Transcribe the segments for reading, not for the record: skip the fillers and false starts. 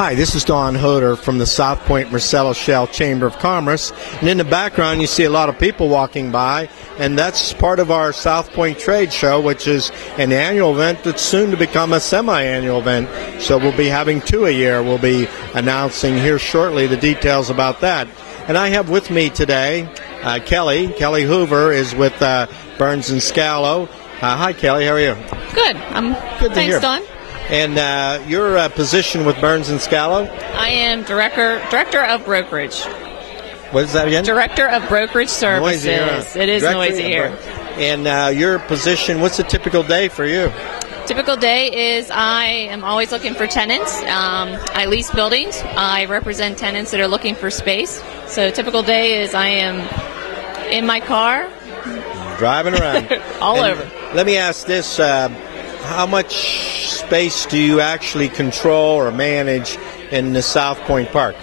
Hi, this is Don Hodor from the South Point Marcellus Shell Chamber of Commerce. And in the background, you see a lot of people walking by, and that's part of our South Point Trade Show, which is an annual event that's soon to become a semi-annual event. So we'll be having two a year. We'll be announcing here shortly the details about that. And I have with me today Kellie. Kellie Hoover is with Burns Scalo. Hi, Kellie. How are you? Good. Good to hear. Thanks, Don. And your position with Burns Scalo? I am director of brokerage. What is that again? Director of brokerage services. Noisy, huh? It is noisy here. And your position, what's a typical day for you? Typical day is I am always looking for tenants. I lease buildings. I represent tenants that are looking for space. So a typical day is I am in my car. Driving around. All over. Let me ask this. How much space do you actually control or manage in the South Point Park?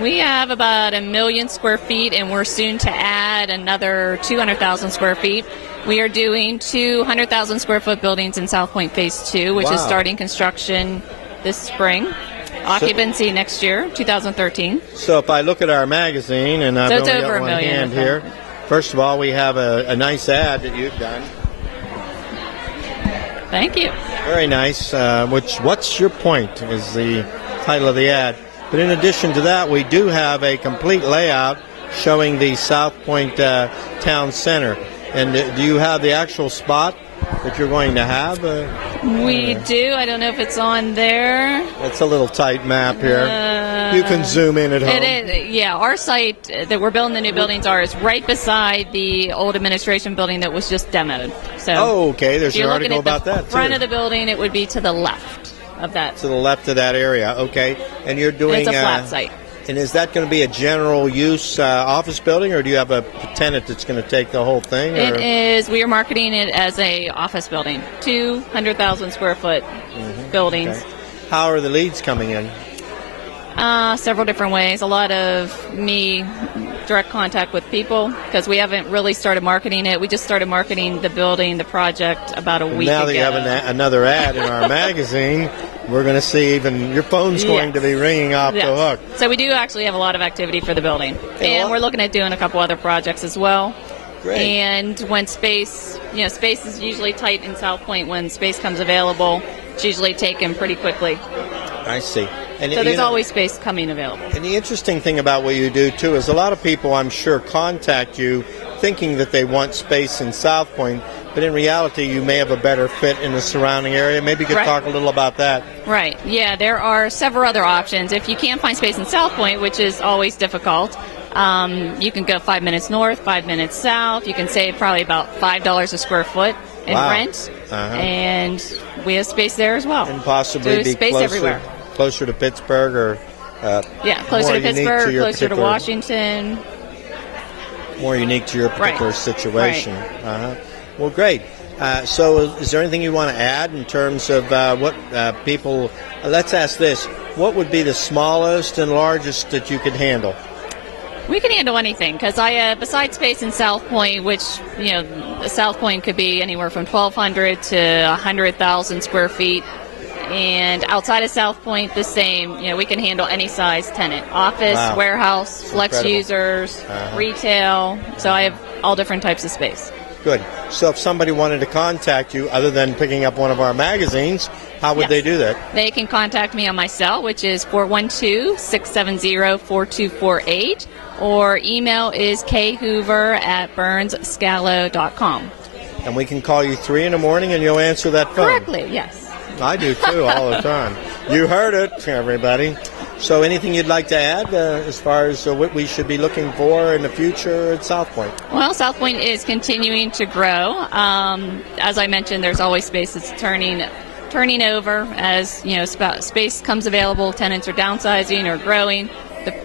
We have about 1 million square feet, and we're soon to add another 200,000 square feet. We are doing 200,000 square foot buildings in South Point Phase 2, which is starting construction this spring. Occupancy next year, 2013. So if I look at our magazine, and I've only got one hand here, first of all, we have a nice ad that you've done. Thank you. Very nice. What's your point is the title of the ad. But in addition to that, we do have a complete layout showing the South Point Town Center. And do you have the actual spot that you're going to have? We do. I don't know if it's on there. It's a little tight map here. You can zoom in at home. It is, yeah. Our site that we're building the new buildings is right beside the old administration building that was just demoed. So okay. There's an article about that, too. If you're looking at the front of the building, it would be to the left of that. To the left of that area, okay. And you're doing... And it's a flat site. And is that going to be a general use office building, or do you have a tenant that's going to take the whole thing? Or? It is. We are marketing it as a office building, 200,000 square foot buildings. Okay. How are the leads coming in? Several different ways. A lot of direct contact with people, because we haven't really started marketing it. We just started marketing the building, the project, about a week ago. Now that you have another ad in our magazine, we're going to see even your phone's going to be ringing off the hook. So we do actually have a lot of activity for the building. And we're looking at doing a couple other projects as well. Great. And when space is usually tight in South Point. When space comes available, it's usually taken pretty quickly. I see. And so there's always space coming available. And the interesting thing about what you do, too, is a lot of people, I'm sure, contact you thinking that they want space in South Point, but in reality, you may have a better fit in the surrounding area. Maybe you could talk a little about that. Right. Yeah, there are several other options. If you can't find space in South Point, which is always difficult, you can go 5 minutes north, 5 minutes south. You can save probably about $5 a square foot in rent, and we have space there as well. And possibly be space everywhere. Closer to Pittsburgh, or closer to Pittsburgh, closer to Washington. More unique to your particular situation. Right. Well, great. So is there anything you want to add in terms of what people... let's ask this. What would be the smallest and largest that you could handle? We can handle anything, because besides space in South Point, which, South Point could be anywhere from 1,200 to 100,000 square feet. And outside of South Point, the same. We can handle any size tenant. Office, warehouse, flex users, retail. So I have all different types of space. Good. So if somebody wanted to contact you, other than picking up one of our magazines, how would they do that? They can contact me on my cell, which is 412-670-4248, or email is khoover@burnsscalo.com. And we can call you 3 in the morning and you'll answer that phone? Correctly, yes. I do, too, all the time. You heard it, everybody. So anything you'd like to add as far as what we should be looking for in the future at South Point? Well, South Point is continuing to grow. As I mentioned, there's always space that's turning over as space comes available. Tenants are downsizing or growing.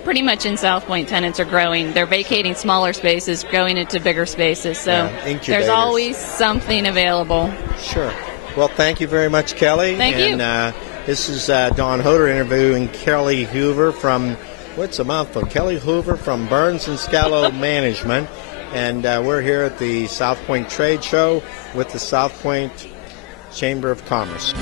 Pretty much in South Point, tenants are growing. They're vacating smaller spaces, growing into bigger spaces. So there's always something available. Sure. Well, thank you very much, Kellie. Thank you. And this is Don Hodor interviewing Kellie Hoover from, what's a mouthful? Kellie Hoover from Burns Scalo Management. And we're here at the South Point Trade Show with the South Point Chamber of Commerce.